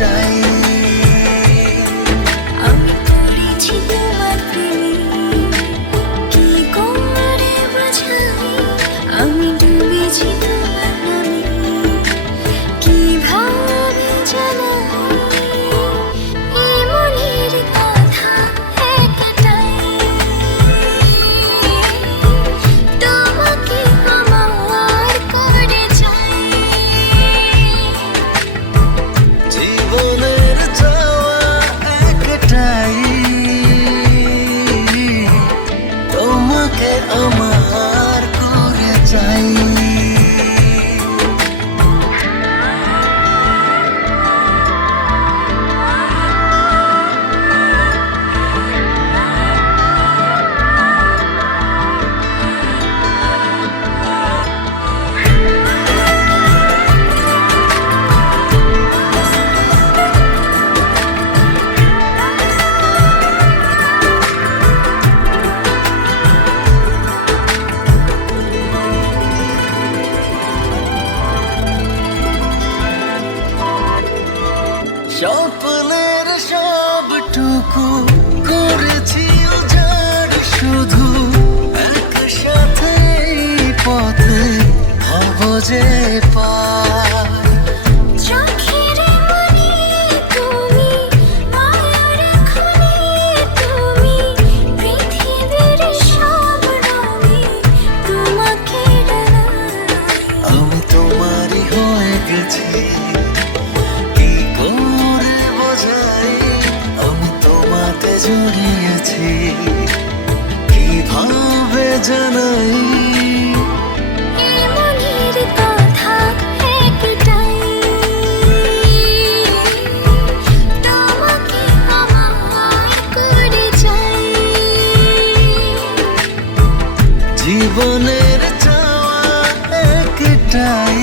চাই। আমি পড়েছি তোমার প্রেমে, কি করে বোঝাই, আমি ডুবেছি তোমার নামে, কিভাবে জানাই এই মনের কথা একটাই, তোমাকে আমার করে চাই। জীবনের চাওয়া একটাই, তোমাকে আমার করে চাই। স্বপ্নের সবটুকু করেছি উজাড়, শুধু একসাথে পথে হব যে পার। চোখের মনি তুমি, মায়ার খনি তুমি, পৃথিবীর সব রঙে তোমাকে ডানাই। আমি তোমারই হয়ে গেছি, কি করে বোঝাই, আমি তোমাকে জড়িয়েছি, কিভাবে জানাই এই মনের কথা একটাই, তোমাকে আমার করে চাই। জীবনের চাওয়া একটাই,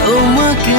তোমাকে